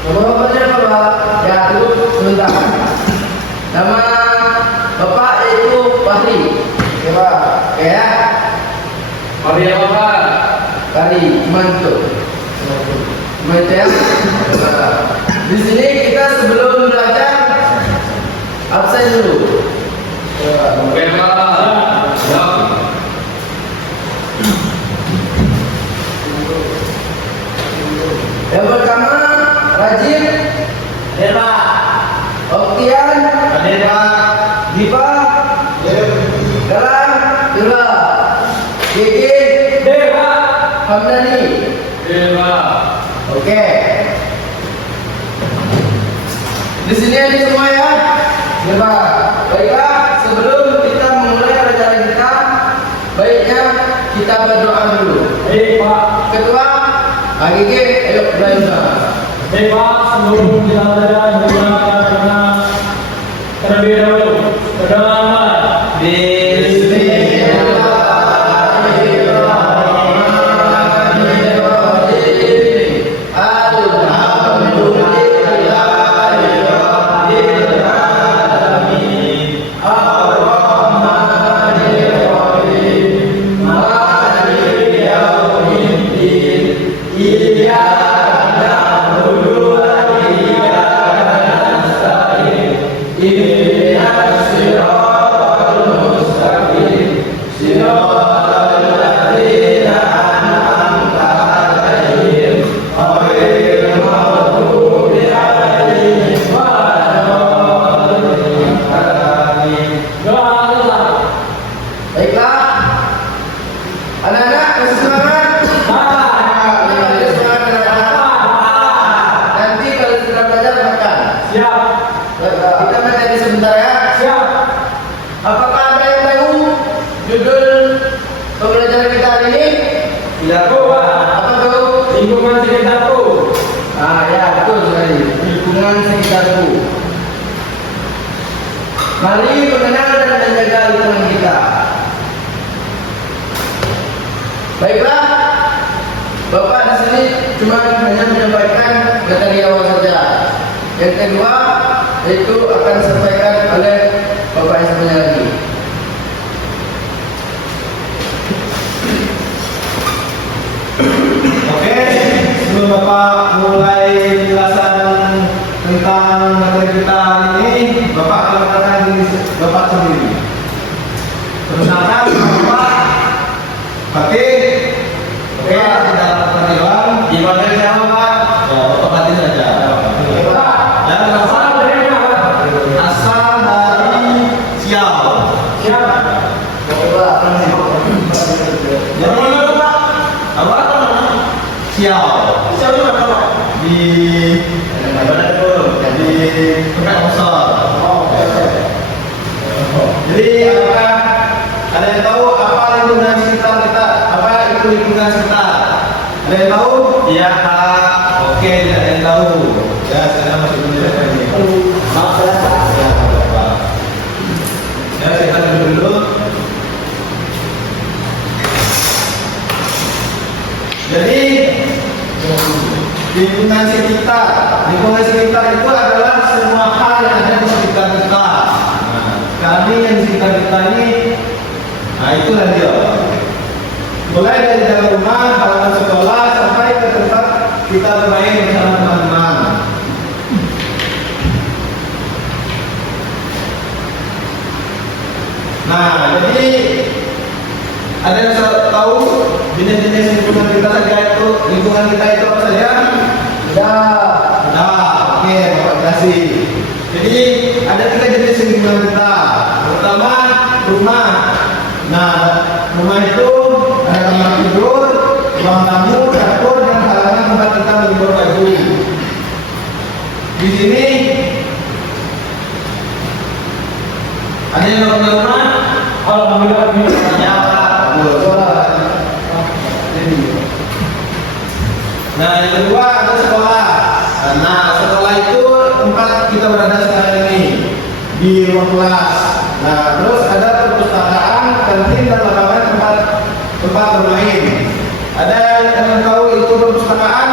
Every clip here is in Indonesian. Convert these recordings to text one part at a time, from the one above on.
Nama bapaknya apa, Pak? Ya, tunggu sebentar. Nama bapak yaitu Fahri. Oke, Pak. Oke ya. Fahri apa, Pak? Fahri, mantu. Mantu ya. Di sini kita sebelum belajar absen dulu. Oke, Pak. Ya. Yang pertama, Rajin. Hadir Pak. Oktian. Hadir Pak. Dipa. Galang. Dula. Gigi. Hadir Pak. Hamdani. Dewa. Oke. Di sini aja semua ya. Ya, Pak. Baiklah, sebelum kita memulai pelajaran kita, baiknya kita berdoa dulu. Baik Pak. Ketua, AGG, ayo belajar. Baik Pak, sebelum kita belajar karena terlebih dahulu berdoa. Mari mengenal dan menjaga lingkungan kita. Baiklah, Bapak di sini cuma hanya menyampaikan materi awal saja. Yang kedua itu akan disampaikan oleh Bapak yang satunya lagi. Oke, sebelum Bapak mulai penjelasan tentang materi kita hari ini, Bapak akan mengatakan diri Bapak sendiri. Perkenalkan, Bapak Fatih. Oke, tidak perkenalan. Di materi siapa Pak? Ya, Bapak Fatih saja. Dan asal dari Siau. Siap. Jadi apa? Siau. Siap di mana Pak? Di Kosor. Jadi apakah ada yang tahu apa lingkungan sekitar kita? Apa itu lingkungan sekitar? Ada yang tahu? Iya. Oke, tidak ada yang tahu. Ya, saya masih menjelaskan ini. Ya, kita dulu. Jadi lingkungan sekitar itu adalah semua hal yang ada di sekitar kita. Nah, kami yang di sekitar kita ini, nah itulah dia. Mulai dari dalam rumah, halaman sekolah, sampai ke tempat kita bermain bersama teman-teman. Nah, jadi ada yang tahu jenis-jenis lingkungan kita saja itu apa saja? Oke, Bapak kasih. Jadi ada 3 jenis lingkungan kita. Pertama, rumah. Nah, rumah itu ada kamar tidur, ruang tamu, dapur, dan halaman tempat kita menjemur baju. Di sini ada yang punya rumah? Alhamdulillah. Nah, yang kedua ada sekolah. Nah, sekolah itu tempat kita berada sekarang ini di ruang kelas. Nah, terus ada perpustakaan, kantin, dan lapangan tempat bermain. Ada yang tahu itu perpustakaan?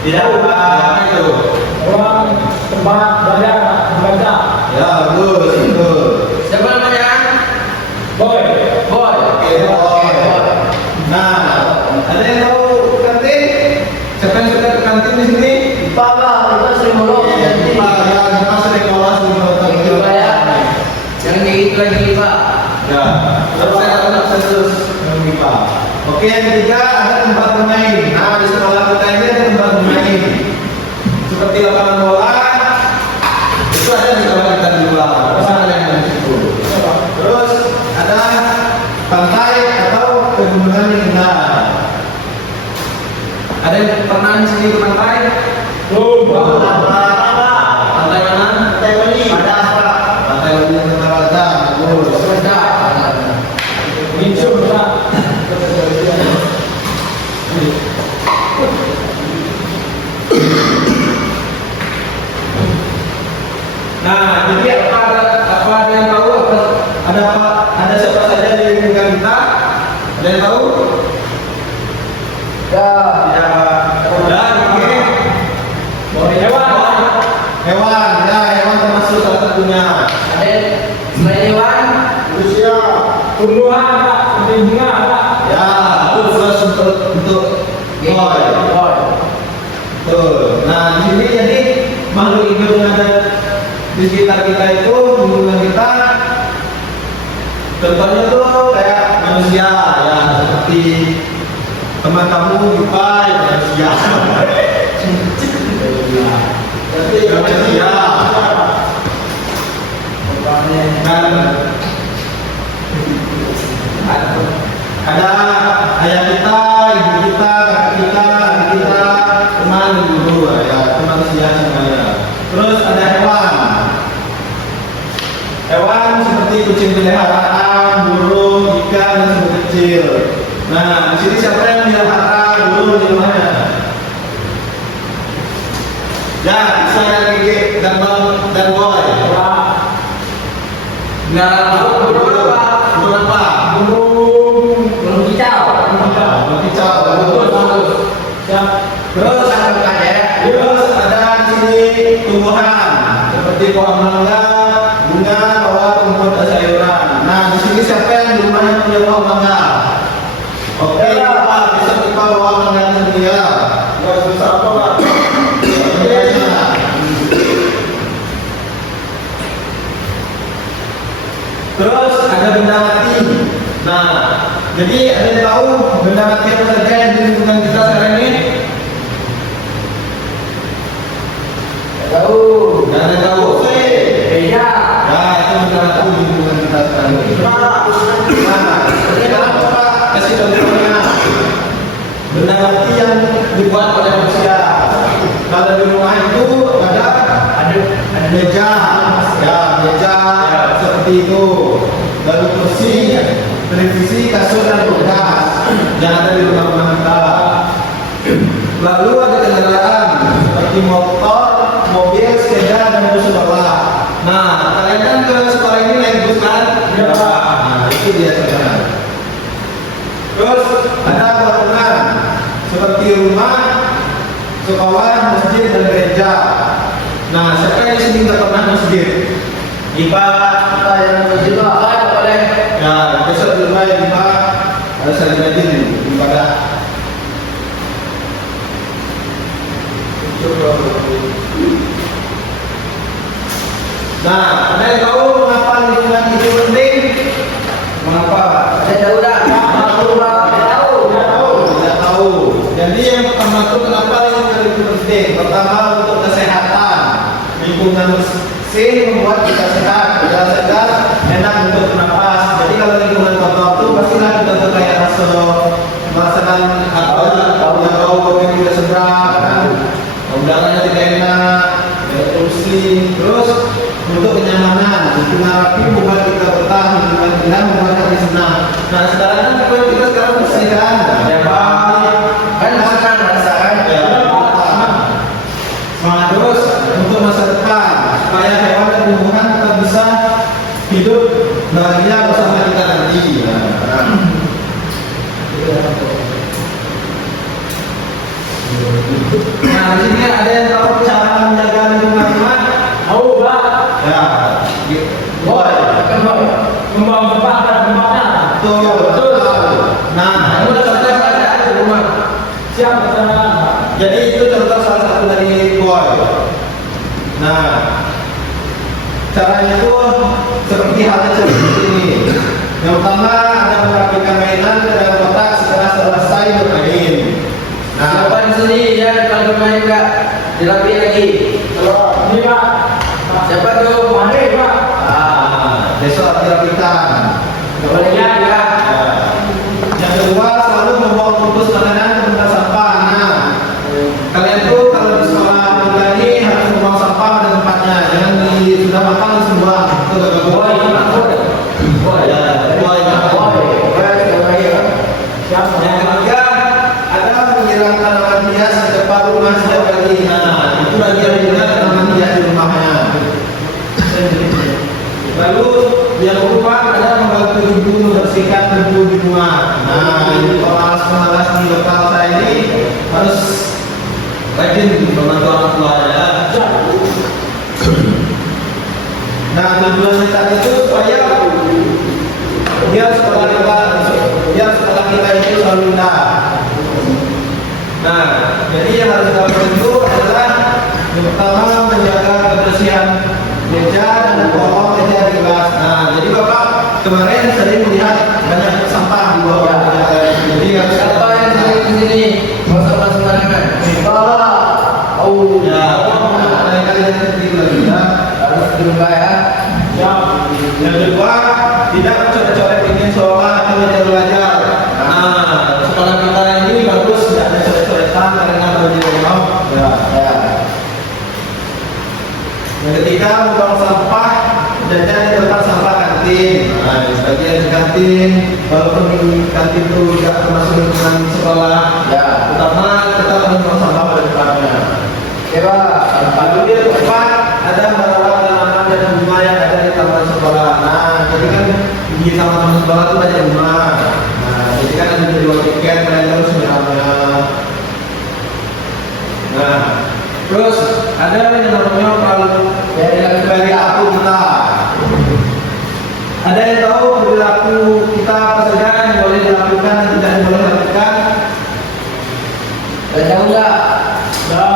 Tidak apa itu. Ruang tempat belajar membaca. Ya, bagus, itu. Siapa namanya? Boy. Boy. Oke, boy. Nah, ada yang tahu kantin? Siapa yang suka ke kantin di sini? Papa, kita sering ngomong. Ya, Pak, ya, kita sering kelas di Itu Pak ya. Jangan gitu lagi Pak. Ya, terus saya akan terus mengipa. Oke, yang ketiga ada tempat bermain. Nah, di sekolah kita ini ada tempat bermain. Seperti lapangan bola, itu ada di sekolah kita juga. Pasang ada yang di situ. Terus ada pantai atau pegunungan yang indah. Ada yang pernah di sini ke pantai? Belum. Pantai mana? Pantai Wali. Ada apa? Pantai Wali yang Raja. Sudah. Incu besar. Nah, jadi apa ada yang tahu ada siapa saja di lingkungan kita? Ada yang tahu? Ya. Ya, dan oke. Hewan. Hewan, ya hewan termasuk salah satunya. Ada selain hewan. Manusia. Tumbuhan ada. Seperti bunga ada. Ya, itu terus untuk boy. Boy. Tuh. Nah, di sini jadi makhluk hidup yang ada di sekitar kita itu, lingkungan kita. Contohnya tuh kayak manusia, ya seperti teman kamu Yupai, manusia. Manusia. Dan ada ayah kita, ibu kita, kakak kita, adik kita, teman, guru, ya itu manusia semuanya. Terus ada hewan. Hewan seperti kucing peliharaan, burung, ikan, dan semut kecil. Nah, di sini siapa yang melihara burung di rumahnya? Ya, saya Gigi dan Bang dan Boy. Nah, burung apa? Burung apa? Belum kicau. Burung kicau. Bagus. Siap. Terus ada di sini tumbuhan seperti pohon mangga, bunga, bawah, rumput, dan sayuran. Nah, di sini siapa yang di rumahnya punya pohon mangga? Oke, Pak, bisa kita bawa mangganya dia. Nggak susah apa, Pak? Terus ada benda mati. Nah, jadi ada yang tahu benda mati apa saja yang di lingkungan kita sekarang ini? Tahu. Nggak ada yang tahu. Oke. Beja. Ya, itu benda mati di lingkungan kita sekarang ini. Nah, sekarang coba kasih contohnya. Benda mati yang dibuat oleh manusia. Kalau di rumah itu ada meja, ya meja seperti itu. Lalu kursi, televisi, kasur dan kulkas yang ada di rumah kita. Lalu ada kendaraan seperti motor, mobil, sepeda, dan bus sekolah. Nah, kalian kan ke sekolah ini naik bus kan? Ya. Nah, itu dia sekarang. Terus ada bangunan seperti rumah, sekolah, masjid, dan gereja. Nah, siapa yang di sini nggak pernah masjid? Ipa, Apa yang berjiwa? Apa boleh? ya besok di rumah Ipa harus ada rajin ibadah. Nah, ada yang tahu mengapa lingkungan itu penting? Mengapa? Ada tahu dah. Tahu Pak. Tahu. Tidak tahu. Jadi yang pertama itu kenapa lingkungan itu penting? Pertama untuk kesehatan. Lingkungan bersih membuat kita sehat, kita segar, enak untuk bernapas. Jadi kalau lingkungan kotor itu pastilah kita tuh kayak merasakan apa yang bau yang tidak sedap, kan? Udaranya tidak enak, ada polusi. Terus untuk kenyamanan, lingkungan rapi membuat kita betah, lingkungan indah membuat kita senang. Nah sekarang kan kita sekarang bersih kan? Ya, Pak. Kan rasakan. Ya, semangat terus untuk masa depan supaya hewan dan tumbuhan tetap bisa hidup bahagia bersama kita nanti. Nah. Nah, di sini ada yang tahu cara menjaga lingkungan rumah? Tahu Pak. Ya, boy. Membawa tempat dan tempatnya. Betul. Nah, Kamu udah selesai ada di rumah. Siap bersama. jadi itu contoh salah satu dari boy. Nah, caranya itu seperti halnya seperti ini. Yang pertama ada merapikan mainan ke dalam kotak setelah selesai bermain. Nah, Siapa di sini ya kalau bermain juga dirapi lagi. Ini Pak. Siapa tuh? Mari Pak. besok dirapikan. Gak boleh ya. Yang kedua selalu membawa bungkus makanan ke tempat sampah. Nah, kalian tuh kalau di sekolah kita ini harus membawa sampah pada tempatnya. Jangan sudah makan semua. Itu gak bagus. Ya, boy. Siap. Yang ketiga ada menyiram tanaman hias di depan rumah setiap pagi. Nah, itu bagian juga tanaman hias di rumahnya. Lalu yang keempat ada membantu ibu membersihkan debu di rumah. Nah, ini pemalas-pemalas di lokal saya ini harus rajin membantu orang tuanya. Nah, tujuan kita itu supaya sekolah kita itu selalu indah. Nah, jadi yang harus dilakukan itu adalah yang pertama menjaga kebersihan meja dan kolong meja di kelas. Nah, jadi Bapak kemarin sering melihat banyak sampah di bawah meja. Jadi harus Siapa yang sering di sini? Mau sampah sembarangan. ya, lain kali nanti seperti itu lagi. Ya. Harus dirubah ya. Siap. Yang kedua, tidak coret-coret dinding sekolah atau meja belajar. Nah, sekolah kita ini bagus tidak ada coret-coretan karena baju rumah. Ya. Yang ketiga, membuang sampah jajan di tempat sampah kantin. Nah, di sebagian di kantin, walaupun di kantin itu tidak termasuk lingkungan sekolah, Ya. pertama kita membuang sampah pada tempatnya. Coba. Lalu yang keempat, ada merawat tanaman dan bunga yang ada di taman sekolah. Nah, jadi kan di taman sekolah itu banyak bunga. Nah, jadi kan ada jual tiket, kalian harus menyiramnya. Nah, terus ada yang namanya perilaku kita. Ada yang tahu perilaku kita apa saja yang boleh dilakukan dan tidak boleh dilakukan? Ada enggak? Ya.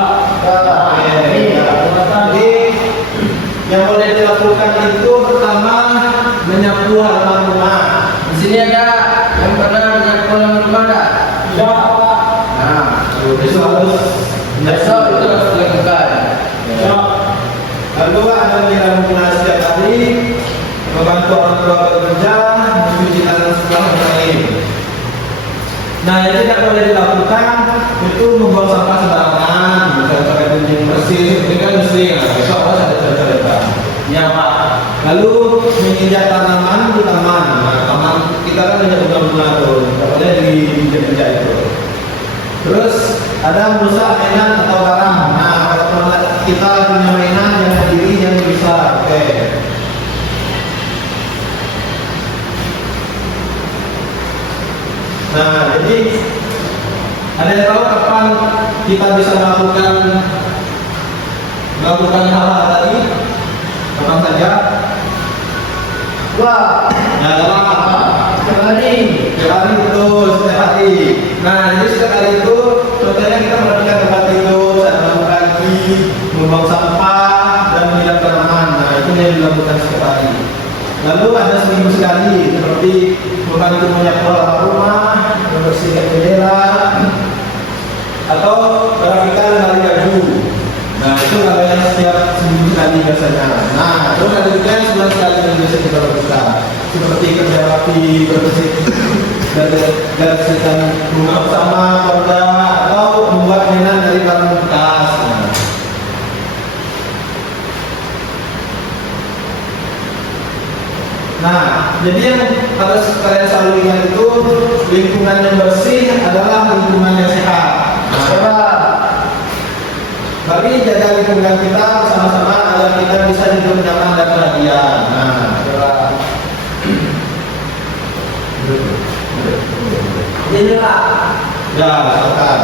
Jadi yang boleh dilakukan itu pertama menyapu halaman rumah. Di sini ada yang pernah menyapu halaman rumah enggak? Ya Pak. Nah, Besok harus besok itu harus dilakukan. Ya. Lalu ada menyiram bunga setiap hari, membantu orang tua bekerja, mencuci tangan setelah bermain. Nah, yang tidak boleh dilakukan itu membuang sampah sembarangan, misalnya pakai dinding bersih, ini kan mesti besok harus ada coret-coretan. Ya Pak. Lalu menginjak tanaman di taman. Nah, taman kita kan banyak bunga-bunga tuh, tidak boleh diinjak-injak itu. Terus ada merusak mainan atau barang. Nah, kalau teman kita punya mainan yang berdiri yang bisa, oke. Nah, jadi ada yang tahu kapan kita bisa melakukan hal-hal tadi? Kapan saja? Wah, Ya, dalam sekali. sekali itu setiap hari. Nah, jadi setiap hari itu contohnya kita melakukan tempat tidur, bangun pagi, membuang sampah dan menyiram tanaman. Nah, itu yang dilakukan setiap hari. Lalu ada seminggu sekali seperti membantu menyapu halaman rumah, membersihkan jendela, atau merapikan lemari baju. Nah, itu kalau yang setiap seminggu sekali biasanya. Nah, terus ada juga yang sebulan sekali yang biasa kita lakukan, seperti kerja rapi, bersih dan rumah bersama keluarga, atau membuat mainan dari barang bekas. Nah, jadi yang harus kalian selalu ingat itu lingkungan yang bersih adalah lingkungan yang sehat. Coba. Mari jaga lingkungan kita bersama-sama agar kita bisa hidup nyaman dan bahagia. Nah, coba. Ini Pak. Ya, silakan.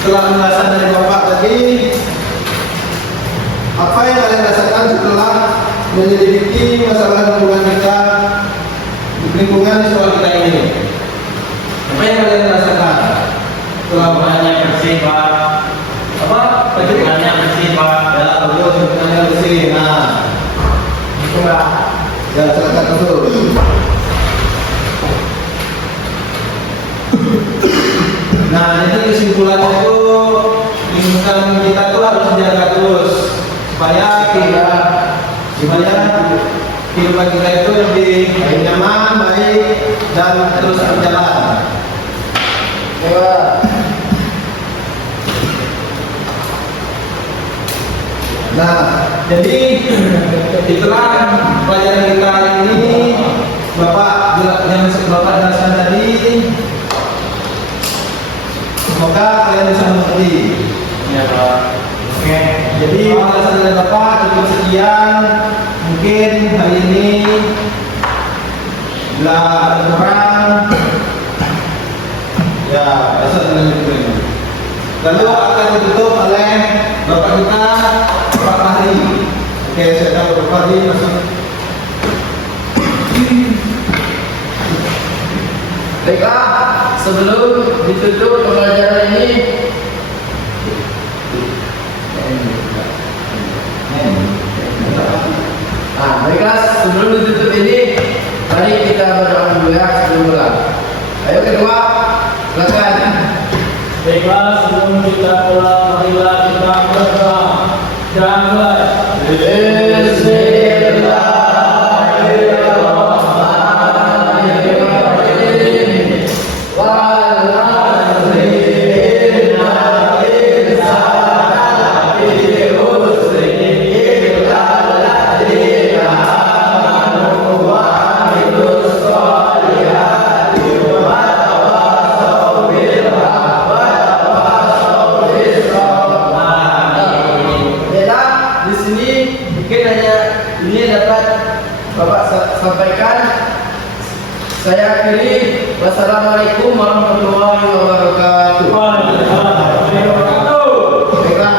setelah penjelasan dari Bapak tadi, apa yang kalian rasakan setelah menyelidiki masalah lingkungan kita, lingkungan soal kita ini? Apa yang kalian rasakan setelah Lingkungannya bersih, Pak. apa? Lingkungannya bersih, Pak. Ya, betul, lingkungannya bersih. Nah, Itu, Pak. ya silakan betul. Nah, jadi kesimpulannya itu lingkungan kita tuh harus dijaga terus supaya kehidupan kita itu lebih nyaman, baik dan terus berjalan. Ya. Nah, jadi itulah pelajaran kita hari ini. Bapak jelaskan tadi. Semoga kalian bisa mengerti. Ya, Pak. Oke. Jadi penjelasan dari Bapak cukup sekian. Mungkin hari ini bila ada kurang, ya dasar dengan itu. Lalu akan ditutup oleh Bapak kita, Pak Fahri. Oke, saya tahu Bapak Fahri masuk. Baiklah, sebelum ditutup pembelajaran ini, baiklah, sebelum ditutup ini, mari kita berdoa dulu ya sebelum pulang. Ayo kedua, silakan. Baiklah, sebelum kita pulang, marilah kita berdoa. Jaga. Di sini mungkin hanya ini dapat Bapak sampaikan. Saya akhiri. Wassalamualaikum warahmatullahi wabarakatuh. Baiklah.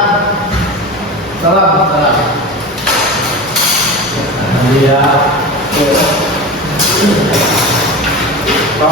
Salam. Iya. Pak,